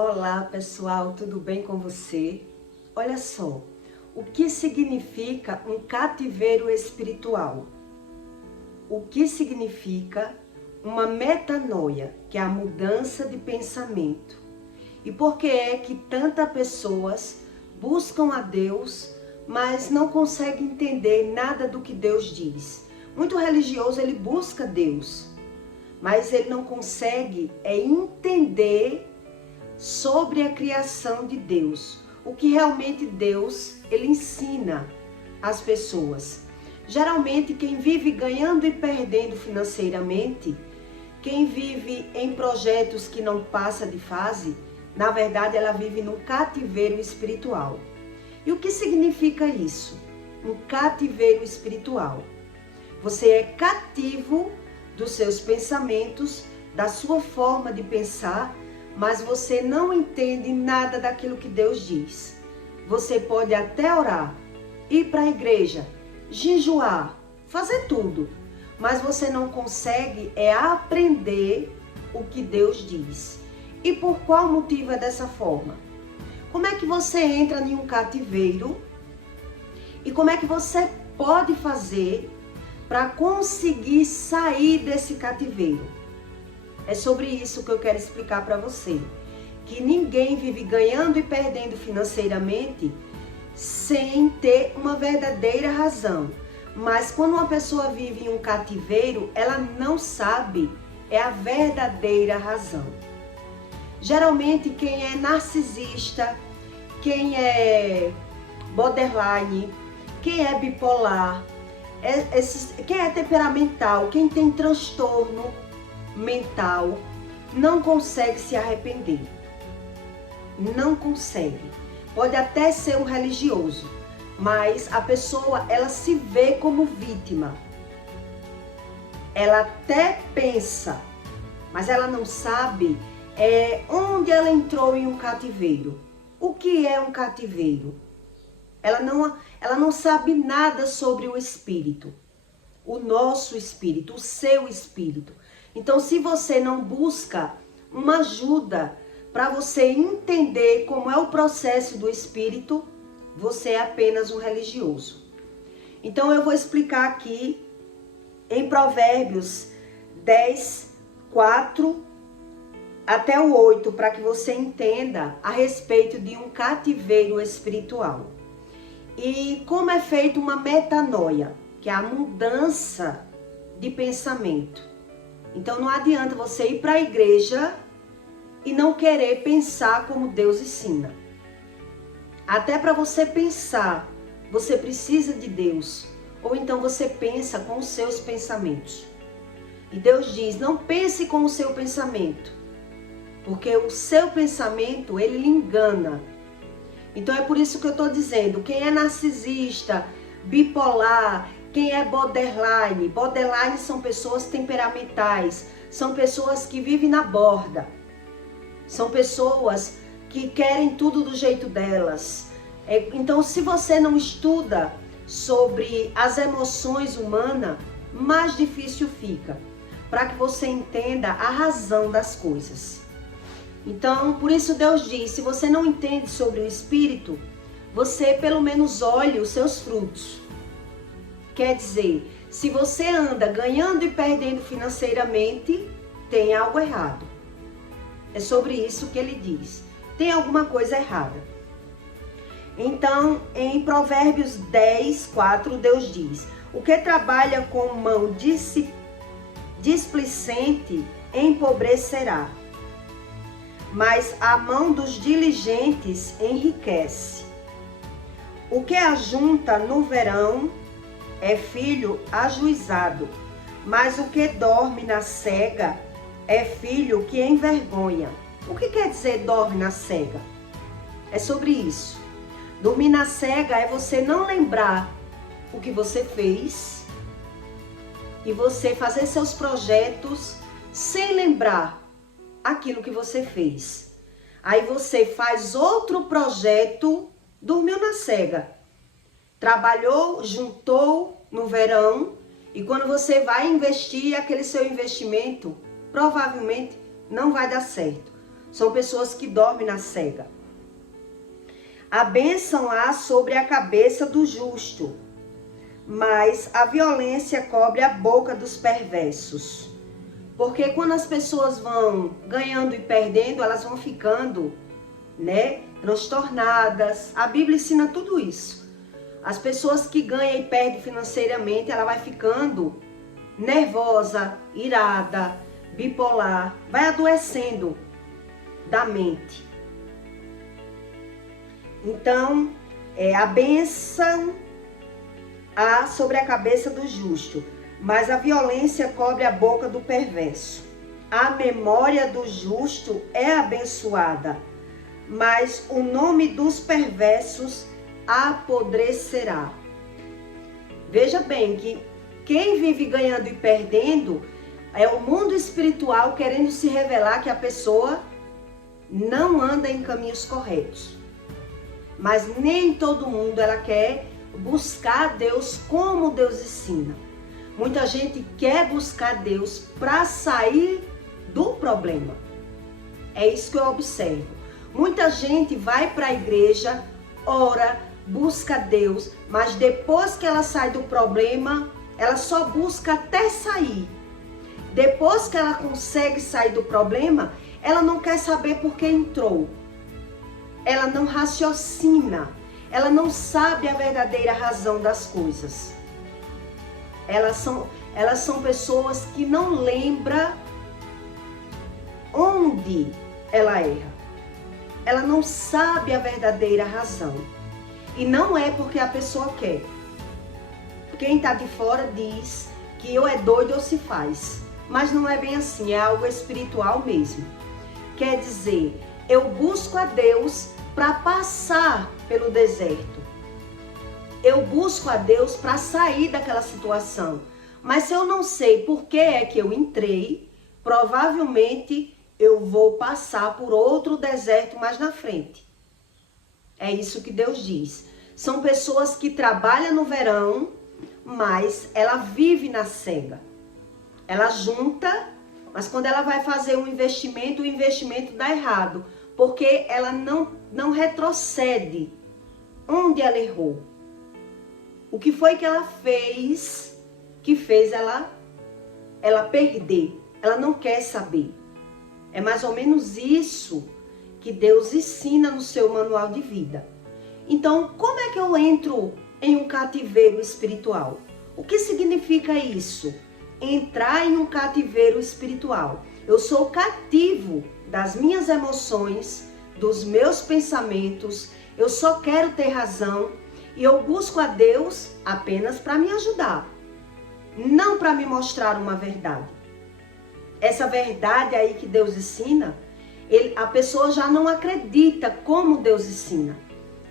Olá pessoal, tudo bem com você? Olha só, o que significa um cativeiro espiritual? O que significa uma metanoia, que é a mudança de pensamento? E por que é que tantas pessoas buscam a Deus, mas não conseguem entender nada do que Deus diz? Muito religioso, ele busca Deus, mas ele não consegue entender sobre a criação de Deus, o que realmente Deus ele ensina às pessoas. Geralmente quem vive ganhando e perdendo financeiramente, quem vive em projetos que não passa de fase, na verdade ela vive num cativeiro espiritual. E o que significa isso? Um cativeiro espiritual. Você é cativo dos seus pensamentos, da sua forma de pensar, mas você não entende nada daquilo que Deus diz. Você pode até orar, ir para a igreja, jejuar, fazer tudo, mas você não consegue aprender o que Deus diz. E por qual motivo é dessa forma? Como é que você entra em um cativeiro e como é que você pode fazer para conseguir sair desse cativeiro? É sobre isso que eu quero explicar para você. Que ninguém vive ganhando e perdendo financeiramente sem ter uma verdadeira razão. Mas quando uma pessoa vive em um cativeiro, ela não sabe a verdadeira razão. Geralmente quem é narcisista, quem é borderline, quem é bipolar, quem é temperamental, quem tem transtorno mental, não consegue se arrepender. Não consegue. Pode até ser um religioso, mas a pessoa, ela se vê como vítima. Ela até pensa, mas ela não sabe onde ela entrou em um cativeiro. O que é um cativeiro? Ela não sabe nada sobre o espírito. O nosso espírito, o seu espírito. Então, se você não busca uma ajuda para você entender como é o processo do espírito, você é apenas um religioso. Então, eu vou explicar aqui em Provérbios 10, 4 até o 8, para que você entenda a respeito de um cativeiro espiritual. E como é feita uma metanoia, que é a mudança de pensamento. Então não adianta você ir para a igreja e não querer pensar como Deus ensina. Até para você pensar, você precisa de Deus. Ou então você pensa com os seus pensamentos. E Deus diz, não pense com o seu pensamento. Porque o seu pensamento, ele lhe engana. Então é por isso que eu estou dizendo, quem é narcisista, bipolar, quem é borderline? Borderline são pessoas temperamentais, são pessoas que vivem na borda, são pessoas que querem tudo do jeito delas. Então, se você não estuda sobre as emoções humanas, mais difícil fica, para que você entenda a razão das coisas. Então, por isso Deus diz, se você não entende sobre o espírito, você pelo menos olhe os seus frutos. Quer dizer, se você anda ganhando e perdendo financeiramente, tem algo errado. É sobre isso que ele diz. Tem alguma coisa errada. Então, em Provérbios 10, 4, Deus diz, o que trabalha com mão displicente empobrecerá, mas a mão dos diligentes enriquece. O que ajunta no verão é filho ajuizado, mas o que dorme na cega é filho que envergonha. O que quer dizer dorme na cega? É sobre isso. Dormir na cega é você não lembrar o que você fez e você fazer seus projetos sem lembrar aquilo que você fez. Aí você faz outro projeto, dormiu na cega. Trabalhou, juntou no verão e quando você vai investir, aquele seu investimento provavelmente não vai dar certo. São pessoas que dormem na cega. A bênção há sobre a cabeça do justo, mas a violência cobre a boca dos perversos. Porque quando as pessoas vão ganhando e perdendo, elas vão ficando, né, transtornadas. A Bíblia ensina tudo isso. As pessoas que ganham e perdem financeiramente, ela vai ficando nervosa, irada, bipolar, vai adoecendo da mente. Então, a bênção há sobre a cabeça do justo, mas a violência cobre a boca do perverso. A memória do justo é abençoada, mas o nome dos perversos apodrecerá. Veja bem que quem vive ganhando e perdendo é o mundo espiritual querendo se revelar que a pessoa não anda em caminhos corretos. Mas nem todo mundo ela quer buscar Deus como Deus ensina. Muita gente quer buscar Deus para sair do problema. É isso que eu observo. Muita gente vai para a igreja, ora, busca Deus, mas depois que ela sai do problema, ela só busca até sair. Depois que ela consegue sair do problema, ela não quer saber por que entrou. Ela não raciocina. Ela não sabe a verdadeira razão das coisas. Elas são pessoas que não lembram onde ela erra. Ela não sabe a verdadeira razão. E não é porque a pessoa quer. Quem está de fora diz que ou é doido ou se faz. Mas não é bem assim, é algo espiritual mesmo. Quer dizer, eu busco a Deus para passar pelo deserto. Eu busco a Deus para sair daquela situação. Mas se eu não sei por que é que eu entrei, provavelmente eu vou passar por outro deserto mais na frente. É isso que Deus diz. São pessoas que trabalham no verão, mas ela vive na cega. Ela junta, mas quando ela vai fazer um investimento, o investimento dá errado. Porque ela não retrocede onde ela errou. O que foi que ela fez que fez ela perder? Ela não quer saber. É mais ou menos isso que Deus ensina no seu manual de vida. Então, como é que eu entro em um cativeiro espiritual? O que significa isso? Entrar em um cativeiro espiritual. Eu sou cativo das minhas emoções, dos meus pensamentos, eu só quero ter razão e eu busco a Deus apenas para me ajudar, não para me mostrar uma verdade. Essa verdade aí que Deus ensina, a pessoa já não acredita como Deus ensina.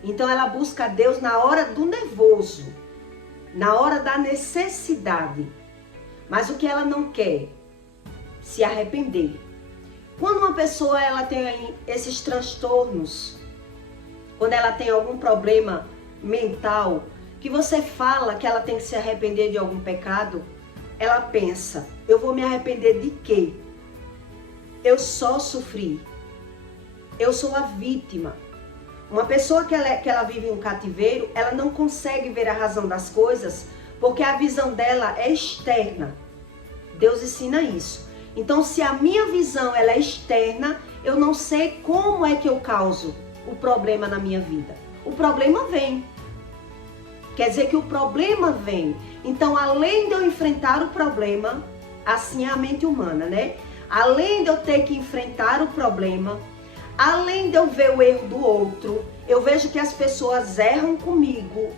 Então ela busca a Deus na hora do nervoso, na hora da necessidade. Mas o que ela não quer? Se arrepender. Quando uma pessoa ela tem esses transtornos, quando ela tem algum problema mental, que você fala que ela tem que se arrepender de algum pecado, ela pensa, eu vou me arrepender de quê? Eu só sofri. Eu sou a vítima. Uma pessoa que ela vive em um cativeiro, ela não consegue ver a razão das coisas, porque a visão dela é externa. Deus ensina isso. Então, se a minha visão ela é externa, eu não sei como é que eu causo o problema na minha vida. O problema vem. Quer dizer que o problema vem. Então, além de eu enfrentar o problema, assim é a mente humana, né? Além de eu ter que enfrentar o problema, além de eu ver o erro do outro, eu vejo que as pessoas erram comigo.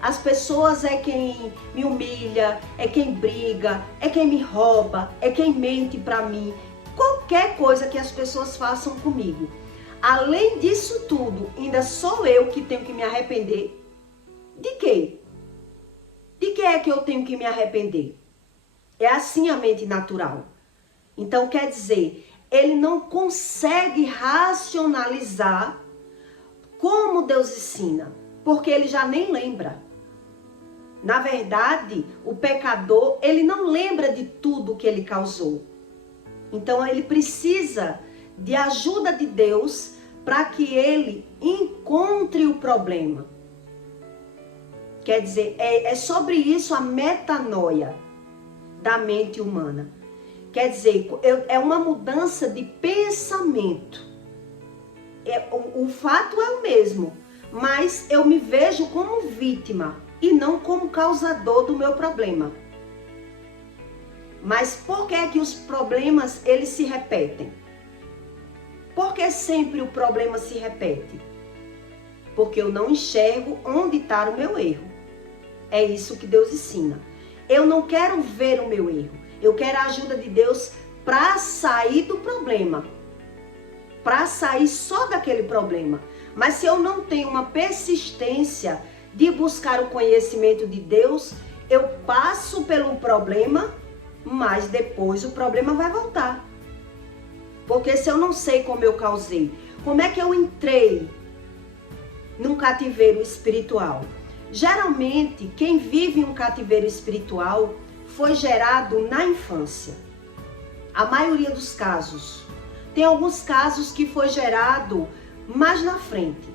As pessoas é quem me humilha, é quem briga, é quem me rouba, é quem mente para mim. Qualquer coisa que as pessoas façam comigo. Além disso tudo, ainda sou eu que tenho que me arrepender. De quê? De que é que eu tenho que me arrepender? É assim a mente natural. Então quer dizer, ele não consegue racionalizar como Deus ensina, porque ele já nem lembra. Na verdade, o pecador, ele não lembra de tudo que ele causou. Então ele precisa de ajuda de Deus para que ele encontre o problema. Quer dizer, é sobre isso a metanoia da mente humana. Quer dizer, é uma mudança de pensamento. O fato é o mesmo, mas eu me vejo como vítima e não como causador do meu problema. Mas por que é que os problemas, eles se repetem? Por que sempre o problema se repete? Porque eu não enxergo onde está o meu erro. É isso que Deus ensina. Eu não quero ver o meu erro. Eu quero a ajuda de Deus para sair do problema. Para sair só daquele problema. Mas se eu não tenho uma persistência de buscar o conhecimento de Deus, eu passo pelo problema, mas depois o problema vai voltar. Porque se eu não sei como eu causei, como é que eu entrei num cativeiro espiritual? Geralmente, quem vive um cativeiro espiritual foi gerado na infância. A maioria dos casos. Tem alguns casos que foi gerado mais na frente,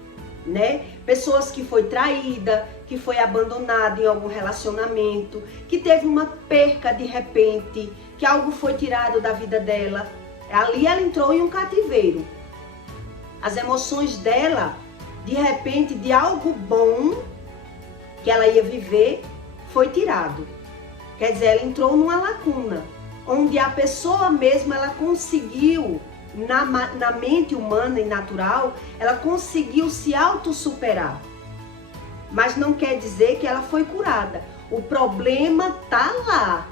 né? Pessoas que foi traída, que foi abandonada em algum relacionamento, que teve uma perca de repente, que algo foi tirado da vida dela. Ali ela entrou em um cativeiro. As emoções dela, de repente, de algo bom que ela ia viver, foi tirado. Quer dizer, ela entrou numa lacuna, onde a pessoa mesma, ela conseguiu, na mente humana e natural, ela conseguiu se autossuperar. Mas não quer dizer que ela foi curada. O problema tá lá.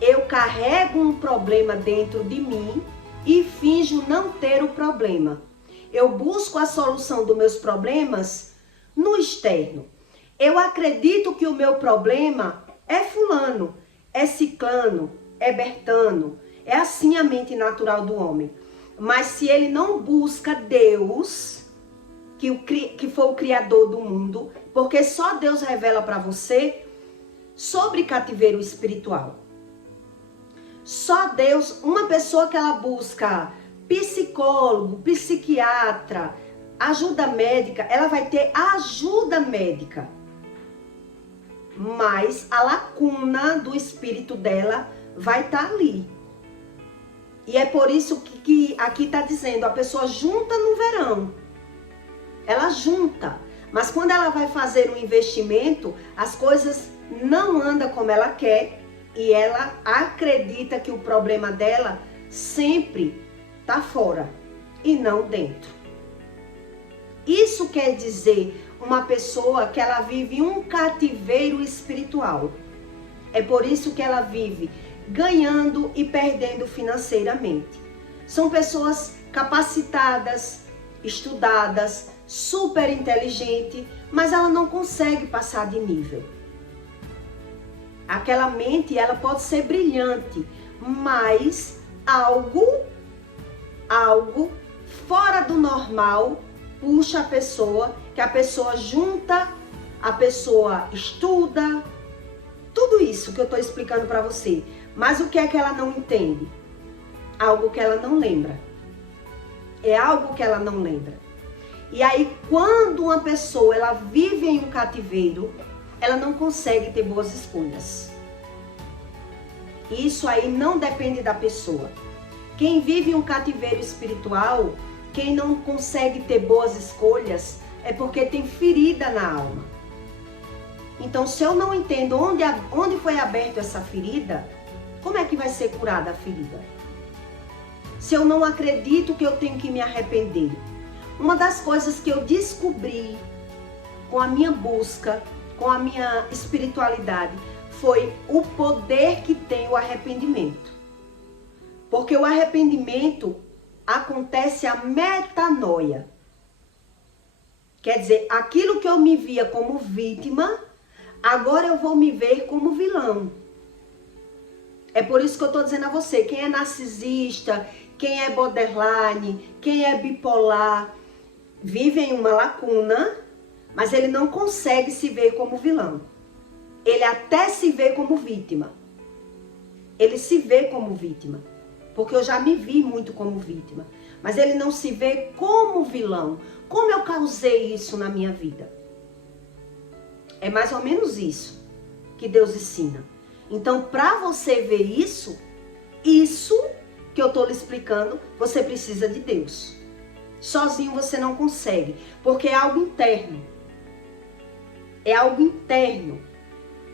Eu carrego um problema dentro de mim e finjo não ter o problema. Eu busco a solução dos meus problemas no externo. Eu acredito que o meu problema é fulano, é ciclano, é bertano. É assim a mente natural do homem. Mas se ele não busca Deus, que foi o criador do mundo, porque só Deus revela para você sobre cativeiro espiritual. Só Deus, uma pessoa que ela busca psicólogo, psiquiatra, ajuda médica, ela vai ter ajuda médica. Mas a lacuna do espírito dela vai estar ali. E é por isso que aqui está dizendo, a pessoa junta no verão. Ela junta. Mas quando ela vai fazer um investimento, as coisas não andam como ela quer. E ela acredita que o problema dela sempre está fora e não dentro. Isso quer dizer uma pessoa que ela vive um cativeiro espiritual. É por isso que ela vive ganhando e perdendo financeiramente. São pessoas capacitadas, estudadas, super inteligentes, mas ela não consegue passar de nível. Aquela mente, ela pode ser brilhante, mas algo fora do normal puxa a pessoa, que a pessoa junta, a pessoa estuda, tudo isso que eu estou explicando para você. Mas o que é que ela não entende? Algo que ela não lembra. É algo que ela não lembra. E aí, quando uma pessoa ela vive em um cativeiro, ela não consegue ter boas escolhas. Isso aí não depende da pessoa. Quem vive um cativeiro espiritual, quem não consegue ter boas escolhas, é porque tem ferida na alma. Então, se eu não entendo onde foi aberta essa ferida, como é que vai ser curada a ferida? Se eu não acredito que eu tenho que me arrepender. Uma das coisas que eu descobri com a minha busca, com a minha espiritualidade, foi o poder que tem o arrependimento. Porque o arrependimento acontece a metanoia. Quer dizer, aquilo que eu me via como vítima, agora eu vou me ver como vilão. É por isso que eu estou dizendo a você, quem é narcisista, quem é borderline, quem é bipolar, vive em uma lacuna, mas ele não consegue se ver como vilão. Ele até se vê como vítima. Ele se vê como vítima. porque eu já me vi muito como vítima. Mas ele não se vê como vilão. Como eu causei isso na minha vida? É mais ou menos isso que Deus ensina. Então, para você ver isso que eu estou lhe explicando, você precisa de Deus. Sozinho você não consegue, porque é algo interno. É algo interno.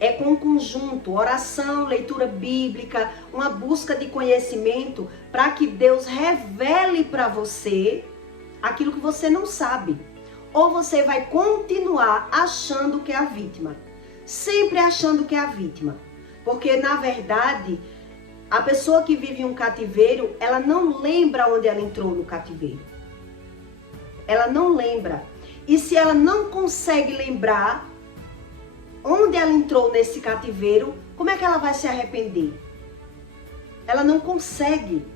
É com um conjunto, oração, leitura bíblica, uma busca de conhecimento para que Deus revele para você aquilo que você não sabe. Ou você vai continuar achando que é a vítima. Sempre achando que é a vítima. Porque, na verdade, a pessoa que vive em um cativeiro, ela não lembra onde ela entrou no cativeiro. Ela não lembra. E se ela não consegue lembrar onde ela entrou nesse cativeiro, como é que ela vai se arrepender? Ela não consegue,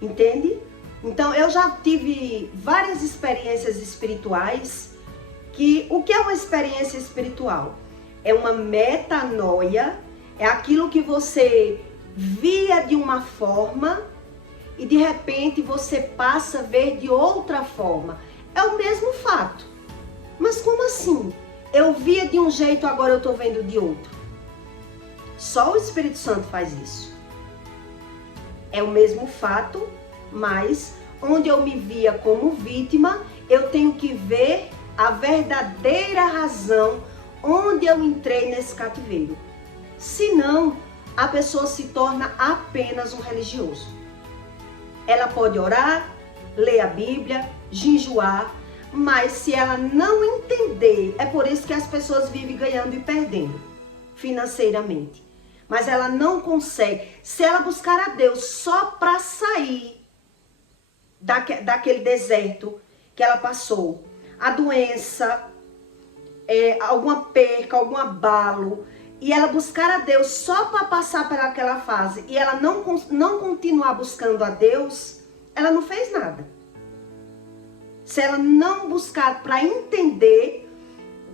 entende? Então, eu já tive várias experiências espirituais que... O que é uma experiência espiritual? É uma metanoia, é aquilo que você via de uma forma e de repente você passa a ver de outra forma. É o mesmo fato. Mas como assim? Eu via de um jeito, agora eu estou vendo de outro. Só o Espírito Santo faz isso. É o mesmo fato, mas onde eu me via como vítima, eu tenho que ver a verdadeira razão onde eu entrei nesse cativeiro. Senão, a pessoa se torna apenas um religioso. Ela pode orar, ler a Bíblia, jejuar, mas se ela não entender, é por isso que as pessoas vivem ganhando e perdendo financeiramente. Mas ela não consegue. Se ela buscar a Deus só para sair daquele deserto que ela passou, a doença, alguma perca, algum abalo, e ela buscar a Deus só para passar por aquela fase, e ela não continuar buscando a Deus, ela não fez nada. Se ela não buscar para entender,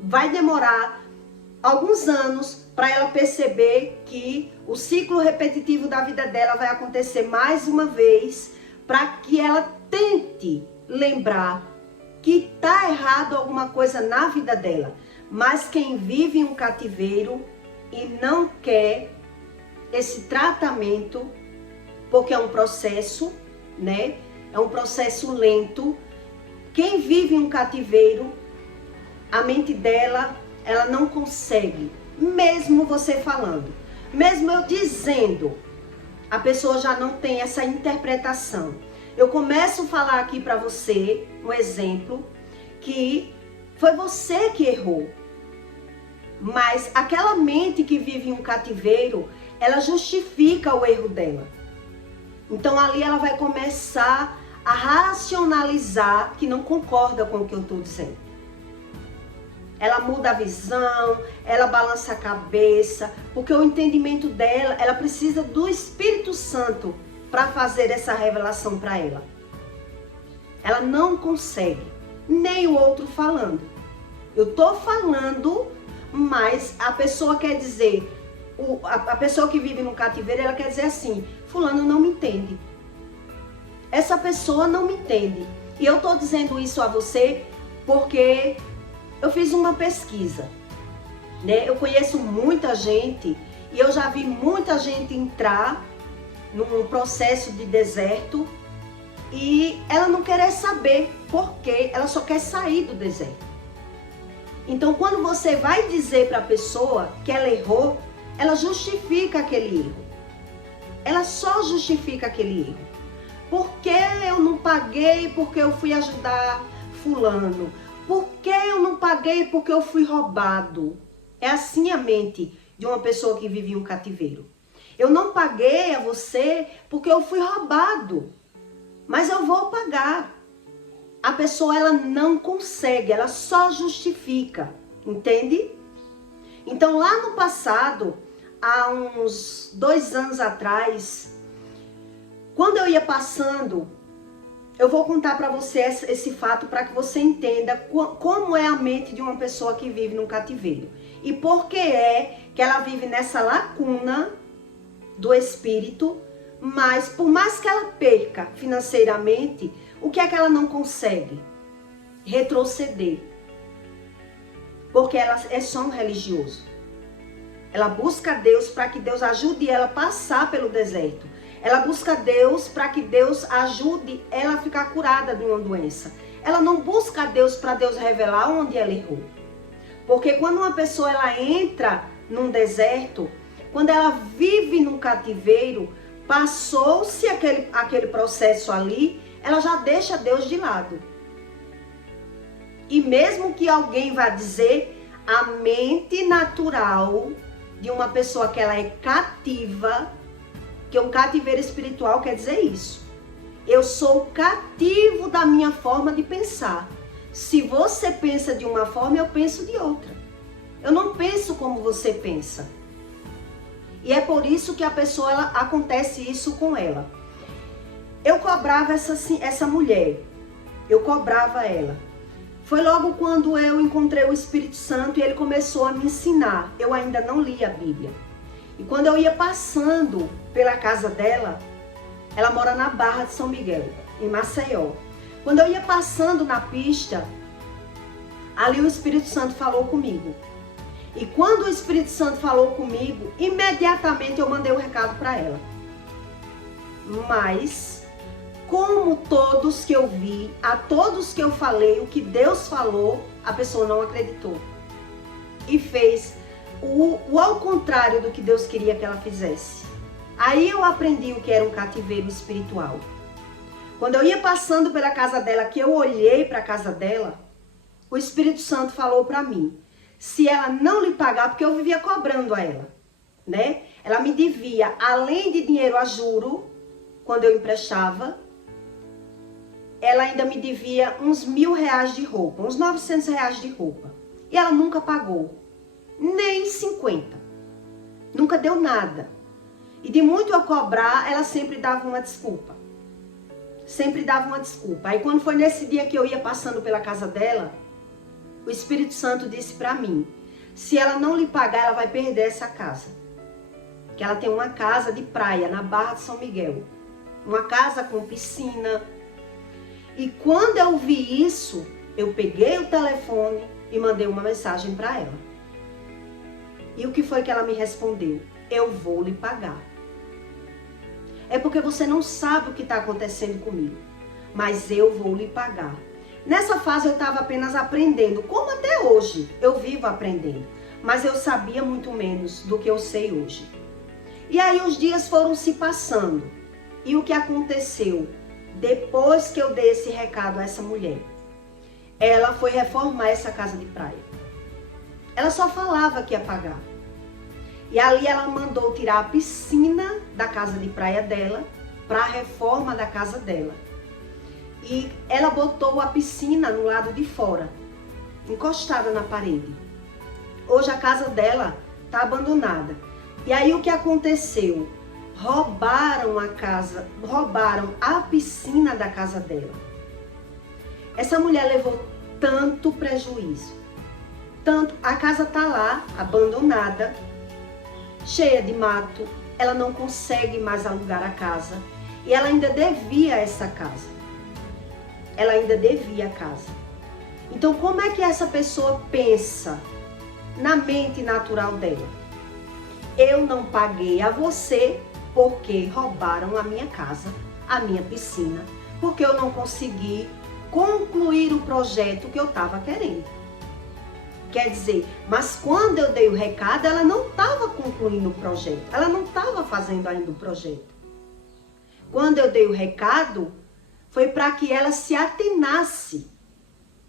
vai demorar alguns anos para ela perceber que o ciclo repetitivo da vida dela vai acontecer mais uma vez, para que ela tente lembrar que está errado alguma coisa na vida dela. Mas quem vive em um cativeiro e não quer esse tratamento, porque é um processo, né? É um processo lento. Quem vive em um cativeiro, a mente dela, ela não consegue, mesmo você falando, mesmo eu dizendo, a pessoa já não tem essa interpretação. Eu começo a falar aqui para você um exemplo que foi você que errou, mas aquela mente que vive em um cativeiro, ela justifica o erro dela. Então ali ela vai começar a racionalizar que não concorda com o que eu estou dizendo. Ela muda a visão, ela balança a cabeça, porque o entendimento dela, ela precisa do Espírito Santo para fazer essa revelação para ela. Ela não consegue, nem o outro falando. Eu estou falando, mas a pessoa quer dizer, a pessoa que vive no cativeiro, ela quer dizer assim, fulano não me entende. Essa pessoa não me entende. E eu estou dizendo isso a você porque eu fiz uma pesquisa, né? Eu conheço muita gente e eu já vi muita gente entrar num processo de deserto e ela não quer saber por quê, ela só quer sair do deserto. Então, quando você vai dizer para a pessoa que ela errou, ela justifica aquele erro. Ela só justifica aquele erro. Por que eu não paguei porque eu fui ajudar fulano? Por que eu não paguei porque eu fui roubado? É assim a mente de uma pessoa que vive em um cativeiro. Eu não paguei a você porque eu fui roubado, mas eu vou pagar. A pessoa, ela não consegue, ela só justifica, entende? Então, lá no passado, há uns 2 anos atrás, quando eu ia passando, eu vou contar para você esse fato para que você entenda como é a mente de uma pessoa que vive num cativeiro. E por que é que ela vive nessa lacuna do espírito, Mas por mais que ela perca financeiramente, o que é que ela não consegue? Retroceder. Porque ela é só um religioso. Ela busca Deus para que Deus ajude ela a passar pelo deserto. Ela busca Deus para que Deus ajude ela a ficar curada de uma doença. Ela não busca Deus para Deus revelar onde ela errou. Porque quando uma pessoa ela entra num deserto, quando ela vive num cativeiro, passou-se aquele processo ali, ela já deixa Deus de lado. E mesmo que alguém vá dizer, a mente natural de uma pessoa que ela é cativa, que um cativeiro espiritual quer dizer isso. Eu sou cativo da minha forma de pensar. Se você pensa de uma forma, eu penso de outra. Eu não penso como você pensa. E é por isso que a pessoa, acontece isso com ela. Eu cobrava essa mulher. Eu cobrava ela. Foi logo quando eu encontrei o Espírito Santo e ele começou a me ensinar. Eu ainda não lia a Bíblia. E quando eu ia passando pela casa dela, ela mora na Barra de São Miguel, em Maceió. Quando eu ia passando na pista, ali o Espírito Santo falou comigo. E quando o Espírito Santo falou comigo, imediatamente eu mandei um recado para ela. Mas, como todos que eu vi, a todos que eu falei, o que Deus falou, a pessoa não acreditou. E fez o ao contrário do que Deus queria que ela fizesse. Aí eu aprendi o que era um cativeiro espiritual. Quando eu ia passando pela casa dela, que eu olhei para a casa dela, o Espírito Santo falou para mim, se ela não lhe pagar, porque eu vivia cobrando a ela, né? Ela me devia, além de dinheiro a juro, quando eu emprestava, ela ainda me devia uns R$1.000 de roupa, uns R$900 de roupa. E ela nunca pagou, nem 50. Nunca deu nada. E de muito eu cobrar, ela sempre dava uma desculpa. Sempre dava uma desculpa. Aí quando foi nesse dia que eu ia passando pela casa dela, o Espírito Santo disse para mim, se ela não lhe pagar, ela vai perder essa casa. Que ela tem uma casa de praia na Barra de São Miguel. Uma casa com piscina. E quando eu vi isso, eu peguei o telefone e mandei uma mensagem para ela. E o que foi que ela me respondeu? Eu vou lhe pagar. É porque você não sabe o que está acontecendo comigo. Mas eu vou lhe pagar. Nessa fase eu estava apenas aprendendo, como até hoje eu vivo aprendendo. Mas eu sabia muito menos do que eu sei hoje. E aí os dias foram se passando. E o que aconteceu? Depois que eu dei esse recado a essa mulher, ela foi reformar essa casa de praia. Ela só falava que ia pagar. E ali ela mandou tirar a piscina da casa de praia dela para a reforma da casa dela. E ela botou a piscina no lado de fora, encostada na parede. Hoje a casa dela está abandonada. E aí o que aconteceu? Roubaram a casa, roubaram a piscina da casa dela. Essa mulher levou tanto prejuízo. Tanto, a casa tá lá, abandonada, cheia de mato, ela não consegue mais alugar a casa. E ela ainda devia essa casa. Ela ainda devia a casa. Então como é que essa pessoa pensa na mente natural dela? Eu não paguei a você porque roubaram a minha casa, a minha piscina, porque eu não consegui concluir o projeto que eu estava querendo. Quer dizer, mas quando eu dei o recado, ela não estava concluindo o projeto, ela não estava fazendo ainda o projeto. Quando eu dei o recado, foi para que ela se atinasse,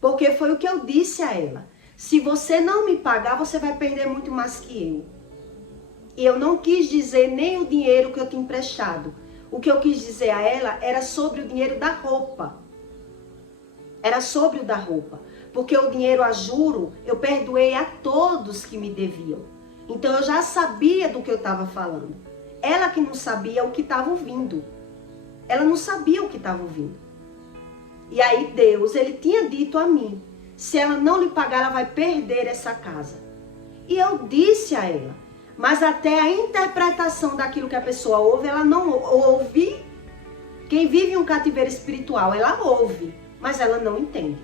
porque foi o que eu disse a ela. Se você não me pagar, você vai perder muito mais que eu. E eu não quis dizer nem o dinheiro que eu tinha emprestado. O que eu quis dizer a ela era sobre o dinheiro da roupa. Era sobre o da roupa. Porque o dinheiro a juro, eu perdoei a todos que me deviam. Então eu já sabia do que eu estava falando. Ela que não sabia o que estava ouvindo. Ela não sabia o que estava ouvindo. E aí Deus, ele tinha dito a mim, se ela não lhe pagar, ela vai perder essa casa. E eu disse a ela, Mas até a interpretação daquilo que a pessoa ouve, ela não ouve. Quem vive um cativeiro espiritual, ela ouve, mas ela não entende.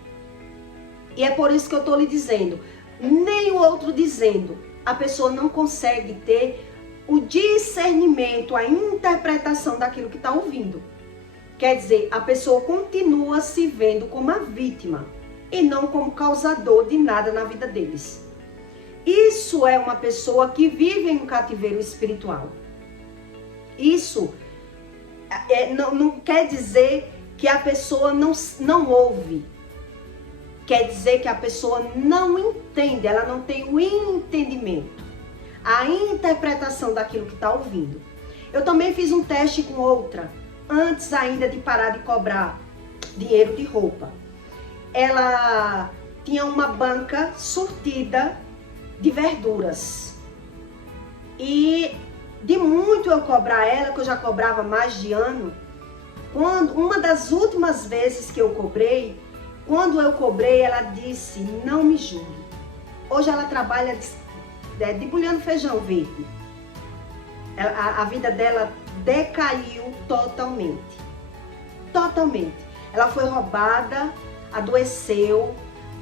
E é por isso que eu estou lhe dizendo, nem o outro dizendo, a pessoa não consegue ter o discernimento, a interpretação daquilo que está ouvindo. Quer dizer, a pessoa continua se vendo como a vítima e não como causador de nada na vida deles. Isso é uma pessoa que vive em um cativeiro espiritual. Isso não quer dizer que a pessoa não ouve. Quer dizer que a pessoa não entende, ela não tem o entendimento, a interpretação daquilo que está ouvindo. Eu também fiz um teste com outra, antes ainda de parar de cobrar dinheiro de roupa. Ela tinha uma banca surtida de verduras. E de muito eu cobrar ela, que eu já cobrava mais de ano, uma das últimas vezes que eu cobrei, quando eu cobrei, ela disse, não me julgue. Hoje ela trabalha debulhando feijão verde. A vida dela decaiu totalmente. Totalmente. Ela foi roubada, adoeceu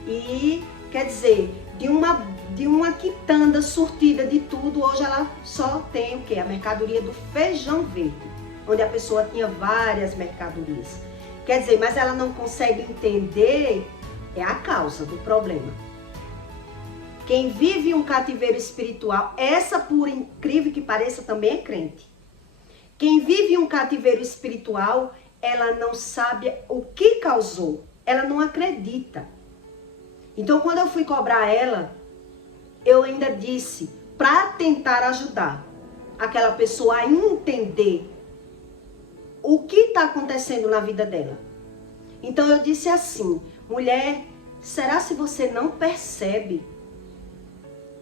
e, quer dizer, de uma quitanda surtida de tudo, hoje ela só tem o quê? A mercadoria do feijão verde, onde a pessoa tinha várias mercadorias. Quer dizer, mas ela não consegue entender a causa do problema. Quem vive um cativeiro espiritual, essa por incrível que pareça também é crente. Quem vive um cativeiro espiritual, ela não sabe o que causou, ela não acredita. Então quando eu fui cobrar ela, eu ainda disse, para tentar ajudar aquela pessoa a entender o que está acontecendo na vida dela. Então eu disse assim, mulher, será se você não percebe?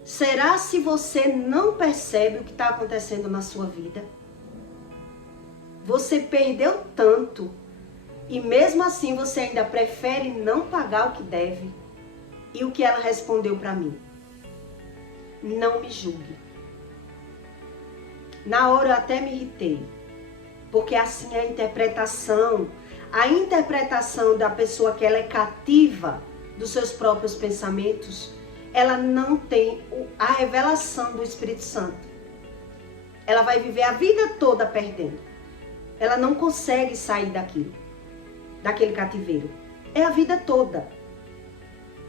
Será se você não percebe o que está acontecendo na sua vida? Você perdeu tanto e mesmo assim você ainda prefere não pagar o que deve. E o que ela respondeu para mim? Não me julgue. Na hora eu até me irritei, porque assim a interpretação da pessoa que ela é cativa dos seus próprios pensamentos, ela não tem a revelação do Espírito Santo. Ela vai viver a vida toda perdendo. Ela não consegue sair daquele cativeiro. É a vida toda.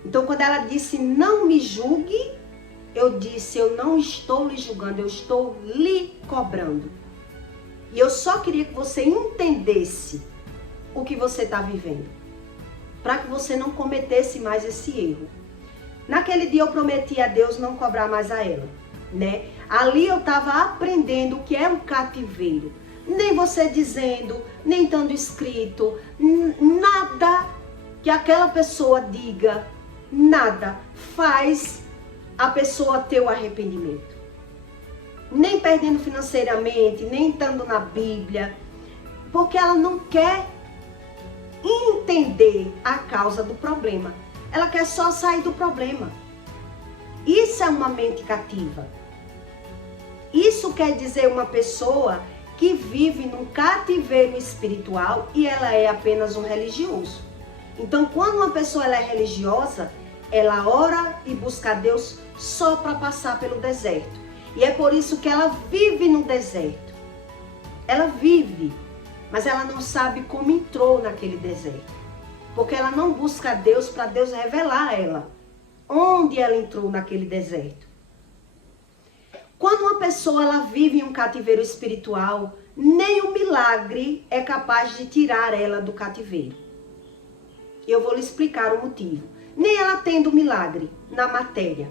Então quando ela disse, não me julgue, eu disse, eu não estou lhe julgando, eu estou lhe cobrando. E eu só queria que você entendesse o que você está vivendo, para que você não cometesse mais esse erro. Naquele dia eu prometi a Deus não cobrar mais a ela, né? Ali eu estava aprendendo o que é um cativeiro. Nem você dizendo, nem estando escrito, nada que aquela pessoa diga, nada faz a pessoa ter o arrependimento. Nem perdendo financeiramente, nem estando na Bíblia, porque ela não quer entender a causa do problema. Ela quer só sair do problema. Isso é uma mente cativa. Isso quer dizer uma pessoa que vive num cativeiro espiritual e ela é apenas um religioso. Então, quando uma pessoa ela é religiosa, ela ora e busca a Deus só para passar pelo deserto. E é por isso que ela vive no deserto. Ela vive, mas ela não sabe como entrou naquele deserto. Porque ela não busca a Deus para Deus revelar a ela onde ela entrou naquele deserto. Quando uma pessoa ela vive em um cativeiro espiritual, nem o milagre é capaz de tirar ela do cativeiro. Eu vou lhe explicar o motivo. Nem ela tendo milagre na matéria.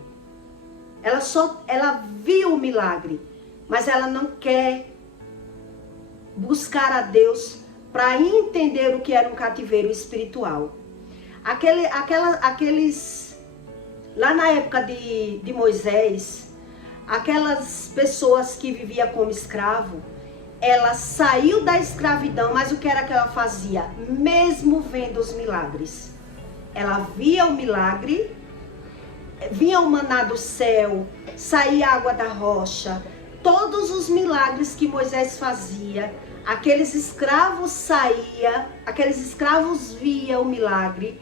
Ela viu o milagre, mas ela não quer buscar a Deus para entender o que era um cativeiro espiritual. Aqueles lá na época de Moisés, aquelas pessoas que viviam como escravo, ela saiu da escravidão, mas o que era que ela fazia? Mesmo vendo os milagres. Ela via o milagre vinha o maná do céu, saía água da rocha, todos os milagres que Moisés fazia, aqueles escravos via o milagre,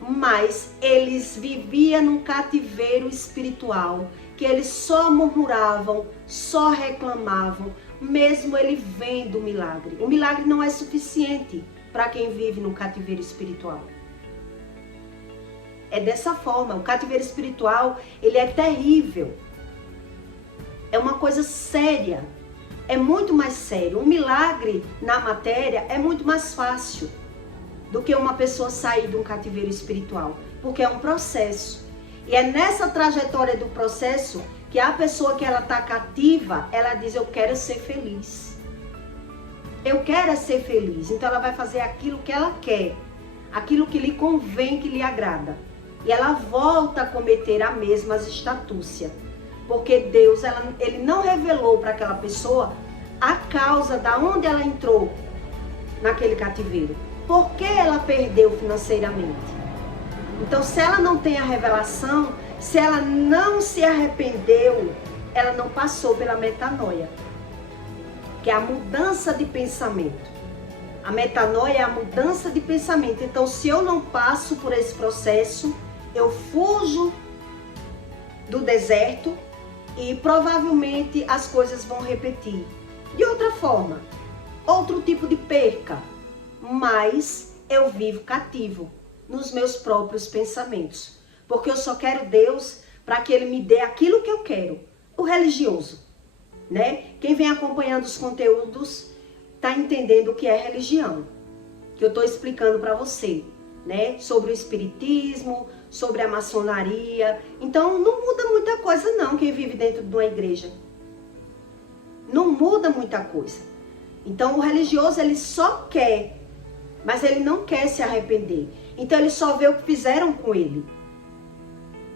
mas eles viviam num cativeiro espiritual, que eles só murmuravam, só reclamavam, mesmo ele vendo o milagre. O milagre não é suficiente para quem vive no cativeiro espiritual. É dessa forma, o cativeiro espiritual, ele é terrível. É uma coisa séria, é muito mais sério. Um milagre na matéria é muito mais fácil do que uma pessoa sair de um cativeiro espiritual, porque é um processo. E é nessa trajetória do processo que a pessoa que ela está cativa, ela diz, eu quero ser feliz. Eu quero ser feliz. Então ela vai fazer aquilo que ela quer, aquilo que lhe convém, que lhe agrada. E ela volta a cometer a mesma astúcia. Porque Deus, ele não revelou para aquela pessoa a causa da onde ela entrou naquele cativeiro. Por que ela perdeu financeiramente? Então, se ela não tem a revelação, se ela não se arrependeu, ela não passou pela metanoia, que é a mudança de pensamento. A metanoia é a mudança de pensamento. Então, se eu não passo por esse processo, eu fujo do deserto e provavelmente as coisas vão repetir. De outra forma, outro tipo de perca, mas eu vivo cativo nos meus próprios pensamentos. Porque eu só quero Deus para que Ele me dê aquilo que eu quero. O religioso, né? Quem vem acompanhando os conteúdos está entendendo o que é religião. Que eu estou explicando para você, né? Sobre o espiritismo, sobre a maçonaria. Então não muda muita coisa não quem vive dentro de uma igreja. Não muda muita coisa. Então o religioso ele só quer, mas ele não quer se arrepender. Então ele só vê o que fizeram com ele.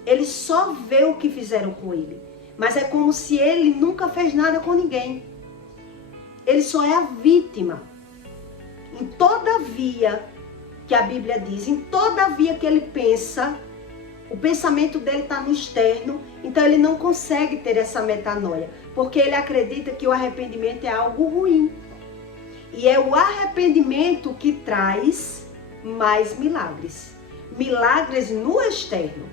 Ele só vê o que fizeram com ele. Mas é como se ele nunca fez nada com ninguém. Ele só é a vítima. Em toda via que a Bíblia diz, em toda via que ele pensa, o pensamento dele está no externo, então ele não consegue ter essa metanoia, porque ele acredita que o arrependimento é algo ruim. E é o arrependimento que traz mais milagres. Milagres no externo.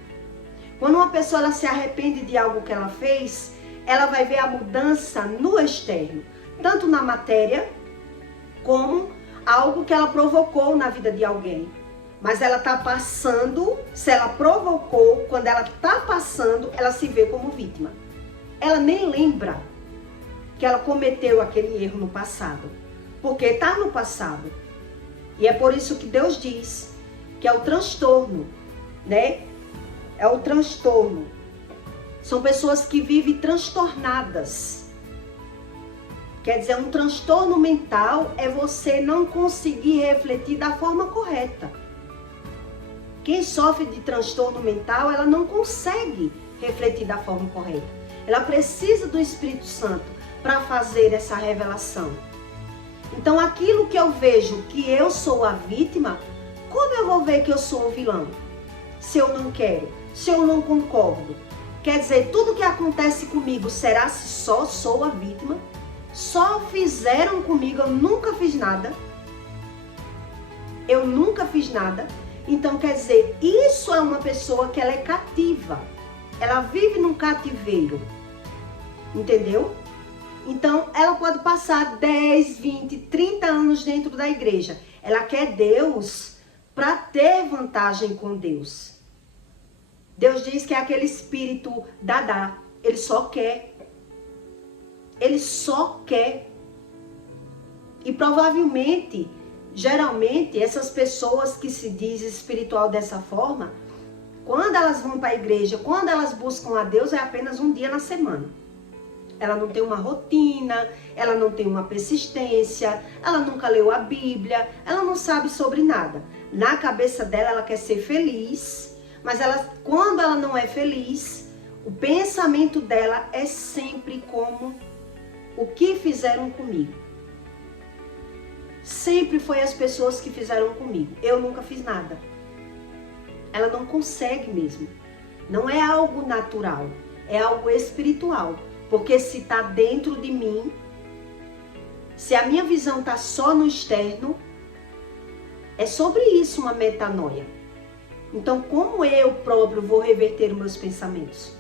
Quando uma pessoa ela se arrepende de algo que ela fez, ela vai ver a mudança no externo, tanto na matéria, como algo que ela provocou na vida de alguém. Mas ela está passando, se ela provocou, quando ela está passando, ela se vê como vítima. Ela nem lembra que ela cometeu aquele erro no passado, porque está no passado. E é por isso que Deus diz que é o transtorno, né? É o transtorno. São pessoas que vivem transtornadas. Quer dizer, um transtorno mental é você não conseguir refletir da forma correta. Quem sofre de transtorno mental, ela não consegue refletir da forma correta. Ela precisa do Espírito Santo para fazer essa revelação. Então, aquilo que eu vejo que eu sou a vítima, como eu vou ver que eu sou o vilão? Se eu não quero, se eu não concordo. Quer dizer, tudo que acontece comigo, será se só sou a vítima? Só fizeram comigo, eu nunca fiz nada. Eu nunca fiz nada. Então, quer dizer, isso é uma pessoa que ela é cativa. Ela vive num cativeiro. Entendeu? Então, ela pode passar 10, 20, 30 anos dentro da igreja. Ela quer Deus para ter vantagem com Deus. Deus diz que é aquele espírito dadá. Ele só quer. Ele só quer. E provavelmente, geralmente, essas pessoas que se dizem espiritual dessa forma, quando elas vão para a igreja, quando elas buscam a Deus, é apenas um dia na semana. Ela não tem uma rotina, ela não tem uma persistência, ela nunca leu a Bíblia, ela não sabe sobre nada. Na cabeça dela, ela quer ser feliz, mas quando ela não é feliz, o pensamento dela é sempre como o que fizeram comigo. Sempre foi as pessoas que fizeram comigo. Eu nunca fiz nada. Ela não consegue mesmo. Não é algo natural, é algo espiritual. Porque se está dentro de mim, se a minha visão está só no externo, é sobre isso uma metanoia. Então, como eu próprio vou reverter os meus pensamentos?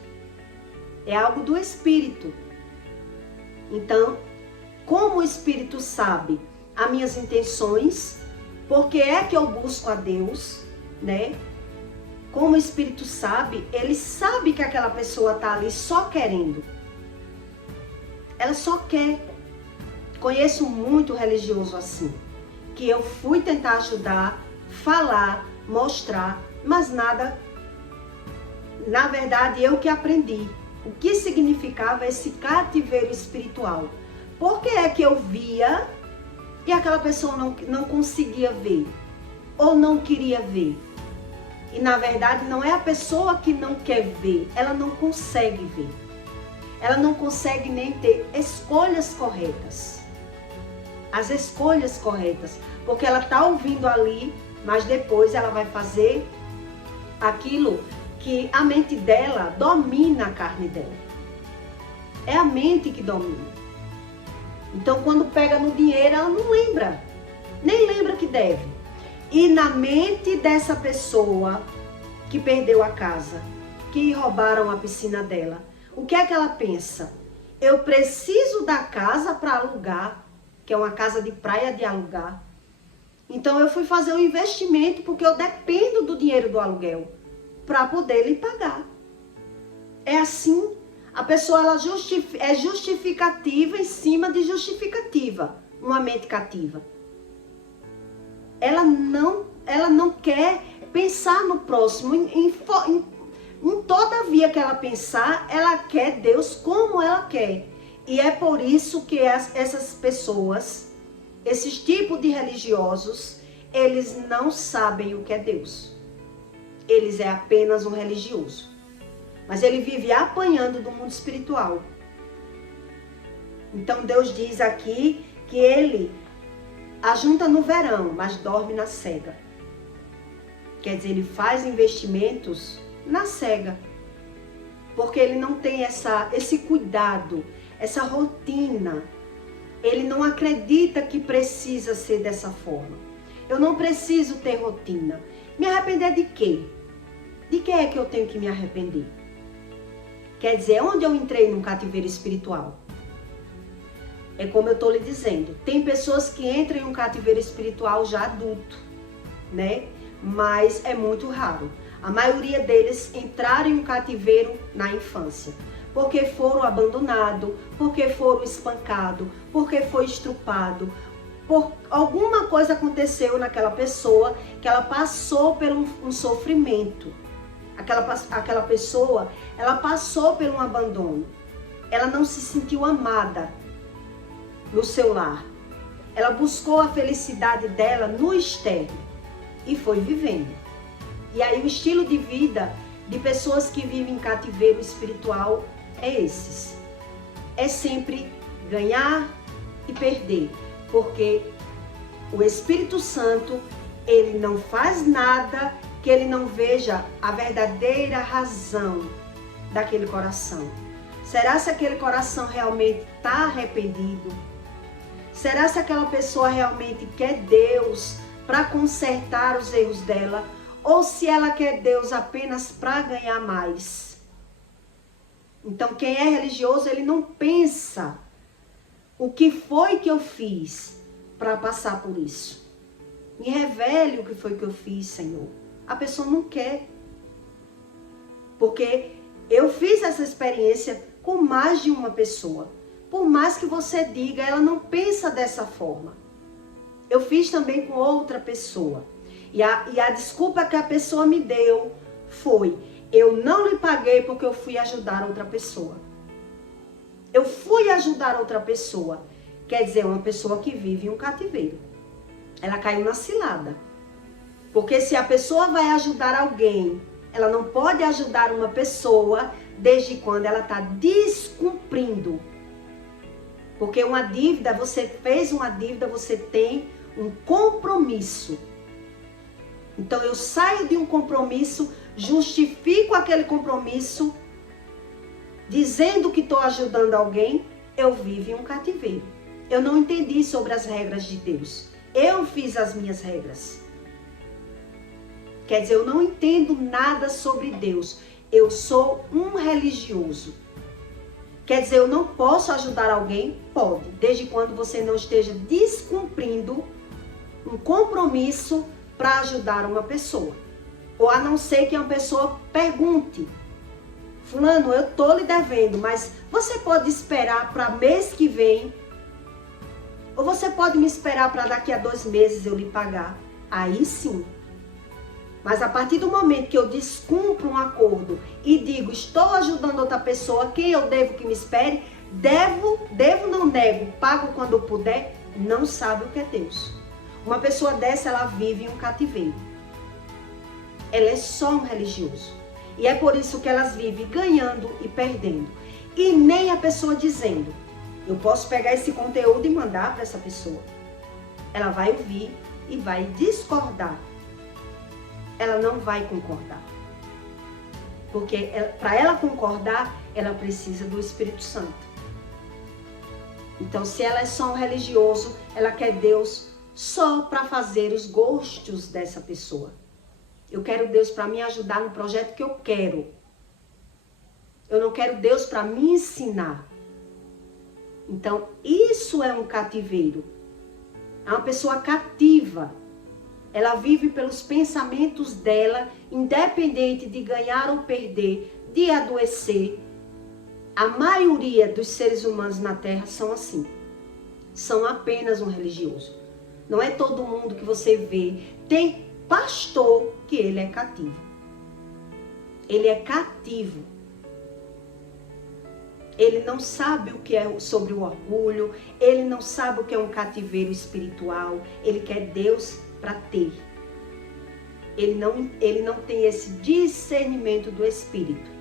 É algo do Espírito. Então, como o Espírito sabe as minhas intenções, porque é que eu busco a Deus, né? Como o Espírito sabe, ele sabe que aquela pessoa está ali só querendo. Ela só quer. Conheço muito religioso assim, que eu fui tentar ajudar, falar, mostrar, mas nada. Na verdade, eu que aprendi o que significava esse cativeiro espiritual. Por que é que eu via e aquela pessoa não conseguia ver ou não queria ver? E na verdade não é a pessoa que não quer ver, ela não consegue ver. Ela não consegue nem ter escolhas corretas. As escolhas corretas. Porque ela está ouvindo ali, mas depois ela vai fazer aquilo que a mente dela domina a carne dela. É a mente que domina. Então quando pega no dinheiro, ela não lembra. Nem lembra que deve. E na mente dessa pessoa que perdeu a casa, que roubaram a piscina dela, o que é que ela pensa? Eu preciso da casa para alugar, que é uma casa de praia de alugar. Então eu fui fazer um investimento porque eu dependo do dinheiro do aluguel para poder lhe pagar. É assim. A pessoa ela é justificativa em cima de justificativa, uma mente cativa. Ela não quer pensar no próximo. Em toda via que ela pensar, ela quer Deus como ela quer. E é por isso que essas pessoas, esses tipos de religiosos, eles não sabem o que é Deus. Eles é apenas um religioso. Mas ele vive apanhando do mundo espiritual. Então Deus diz aqui que ele ajunta no verão, mas dorme na cega. Quer dizer, ele faz investimentos na cega. Porque ele não tem esse cuidado, essa rotina. Ele não acredita que precisa ser dessa forma. Eu não preciso ter rotina. Me arrepender de quê? De que é que eu tenho que me arrepender? Quer dizer, onde eu entrei num cativeiro espiritual? É como eu estou lhe dizendo. Tem pessoas que entram em um cativeiro espiritual já adulto, né? Mas é muito raro. A maioria deles entraram em um cativeiro na infância. Porque foram abandonados, porque foram espancados, porque foi estrupado. Por alguma coisa aconteceu naquela pessoa que ela passou por um sofrimento. Aquela pessoa, ela passou por um abandono. Ela não se sentiu amada no seu lar. Ela buscou a felicidade dela no externo e foi vivendo. E aí o estilo de vida de pessoas que vivem em cativeiro espiritual é esses. É sempre ganhar e perder, porque o Espírito Santo, ele não faz nada que ele não veja a verdadeira razão daquele coração. Será se aquele coração realmente está arrependido? Será se aquela pessoa realmente quer Deus para consertar os erros dela? Ou se ela quer Deus apenas para ganhar mais? Então, quem é religioso, ele não pensa o que foi que eu fiz para passar por isso. Me revele o que foi que eu fiz, Senhor. A pessoa não quer. Porque eu fiz essa experiência com mais de uma pessoa. Por mais que você diga, ela não pensa dessa forma. Eu fiz também com outra pessoa. E a desculpa que a pessoa me deu foi: eu não lhe paguei porque eu fui ajudar outra pessoa. Eu fui ajudar outra pessoa. Quer dizer, uma pessoa que vive em um cativeiro. Ela caiu na cilada. Porque se a pessoa vai ajudar alguém, ela não pode ajudar uma pessoa desde quando ela está descumprindo. Porque uma dívida, você fez uma dívida, você tem um compromisso. Então eu saio de um compromisso, justifico aquele compromisso, dizendo que estou ajudando alguém, eu vivo em um cativeiro. Eu não entendi sobre as regras de Deus. Eu fiz as minhas regras. Quer dizer, eu não entendo nada sobre Deus. Eu sou um religioso. Quer dizer, eu não posso ajudar alguém? Pode, desde quando você não esteja descumprindo um compromisso para ajudar uma pessoa. Ou a não ser que uma pessoa pergunte: fulano, eu estou lhe devendo, mas você pode esperar para mês que vem? Ou você pode me esperar para daqui a 2 meses eu lhe pagar? Aí sim. Mas a partir do momento que eu descumpro um acordo e digo, estou ajudando outra pessoa, quem eu devo que me espere? Devo, não nego, pago quando puder, não sabe o que é Deus. Uma pessoa dessa, ela vive em um cativeiro. Ela é só um religioso. E é por isso que elas vivem ganhando e perdendo. E nem a pessoa dizendo, eu posso pegar esse conteúdo e mandar para essa pessoa. Ela vai ouvir e vai discordar. Ela não vai concordar. Porque para ela concordar, ela precisa do Espírito Santo. Então, se ela é só um religioso, ela quer Deus só para fazer os gostos dessa pessoa. Eu quero Deus para me ajudar no projeto que eu quero. Eu não quero Deus para me ensinar. Então, isso é um cativeiro. É uma pessoa cativa. Ela vive pelos pensamentos dela, independente de ganhar ou perder, de adoecer. A maioria dos seres humanos na Terra são assim. São apenas um religioso. Não é todo mundo que você vê. Tem pastor que ele é cativo. Ele é cativo. Ele não sabe o que é sobre o orgulho. Ele não sabe o que é um cativeiro espiritual. Ele quer Deus para ter. Ele não tem esse discernimento do Espírito.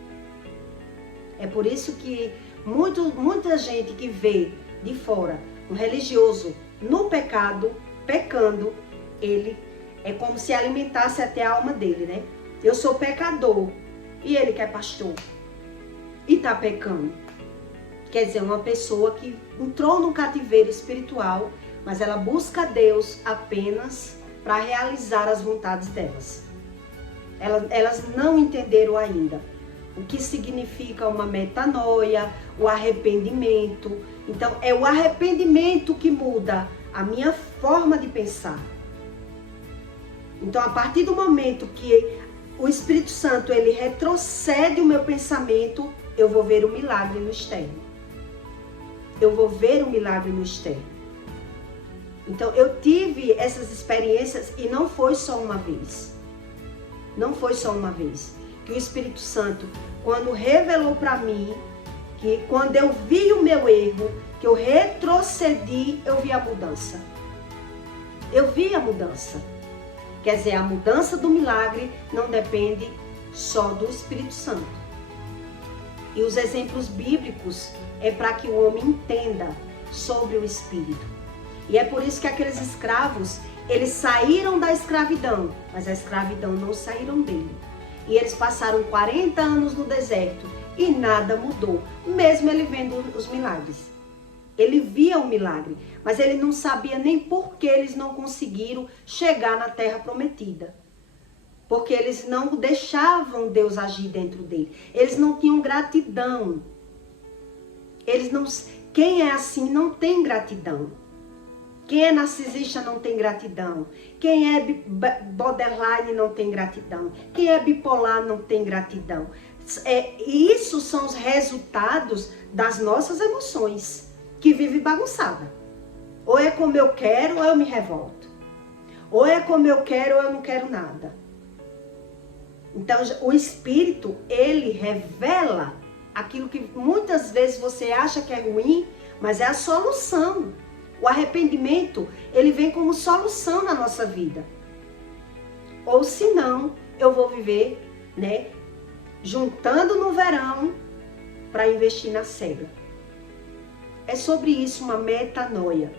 É por isso que muita gente que vê de fora um religioso no pecado, pecando, ele é como se alimentasse até a alma dele, né? Eu sou pecador e ele que é pastor e está pecando. Quer dizer, uma pessoa que entrou no cativeiro espiritual, mas ela busca Deus apenas para realizar as vontades delas. Elas não entenderam ainda o que significa uma metanoia, o arrependimento. Então, é o arrependimento que muda a minha forma de pensar. Então, a partir do momento que o Espírito Santo ele retrocede o meu pensamento, eu vou ver o milagre no externo. Eu vou ver o milagre no externo. Então, eu tive essas experiências e não foi só uma vez. Não foi só uma vez. Que o Espírito Santo, quando revelou para mim, que quando eu vi o meu erro, que eu retrocedi, eu vi a mudança. Eu vi a mudança. Quer dizer, a mudança do milagre não depende só do Espírito Santo. E os exemplos bíblicos é para que o homem entenda sobre o Espírito. E é por isso que aqueles escravos, eles saíram da escravidão, mas a escravidão não saíram dele. E eles passaram 40 anos no deserto e nada mudou, mesmo ele vendo os milagres. Ele via o milagre, mas ele não sabia nem por que eles não conseguiram chegar na terra prometida. Porque eles não deixavam Deus agir dentro dele. Eles não tinham gratidão. Quem é assim não tem gratidão. Quem é narcisista não tem gratidão. Quem é borderline não tem gratidão. Quem é bipolar não tem gratidão. Isso são os resultados das nossas emoções, que vive bagunçada. Ou é como eu quero ou eu me revolto. Ou é como eu quero ou eu não quero nada. Então o Espírito, ele revela aquilo que muitas vezes você acha que é ruim, mas é a solução. O arrependimento, ele vem como solução na nossa vida. Ou senão, eu vou viver, né, juntando no verão para investir na cega. É sobre isso uma metanoia.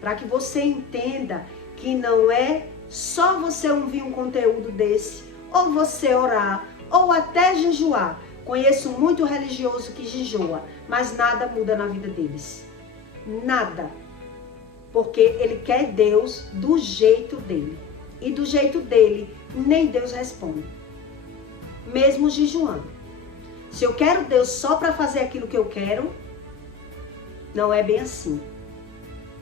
Para que você entenda que não é Só você ouvir um conteúdo desse, ou você orar, ou até jejuar. Conheço muito religioso que jejua, mas nada muda na vida deles. Nada. Porque ele quer Deus do jeito dele. E do jeito dele, nem Deus responde. Mesmo jejuando. Se eu quero Deus só para fazer aquilo que eu quero, não é bem assim.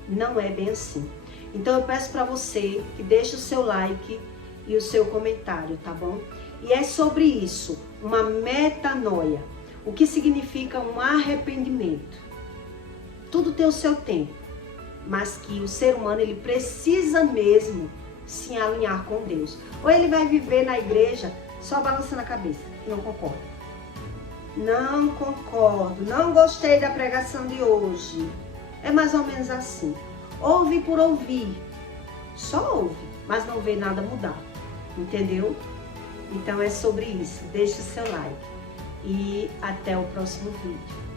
Não é bem assim. Então eu peço para você que deixe o seu like e o seu comentário, tá bom? E é sobre isso, uma metanoia. O que significa um arrependimento. Tudo tem o seu tempo, mas que o ser humano ele precisa mesmo se alinhar com Deus. Ou ele vai viver na igreja só balançando a cabeça, que não concorda. Não concordo, não gostei da pregação de hoje. É mais ou menos assim. Ouve por ouvir. Só ouve, mas não vê nada mudar. Entendeu? Então é sobre isso. Deixe o seu like. E até o próximo vídeo.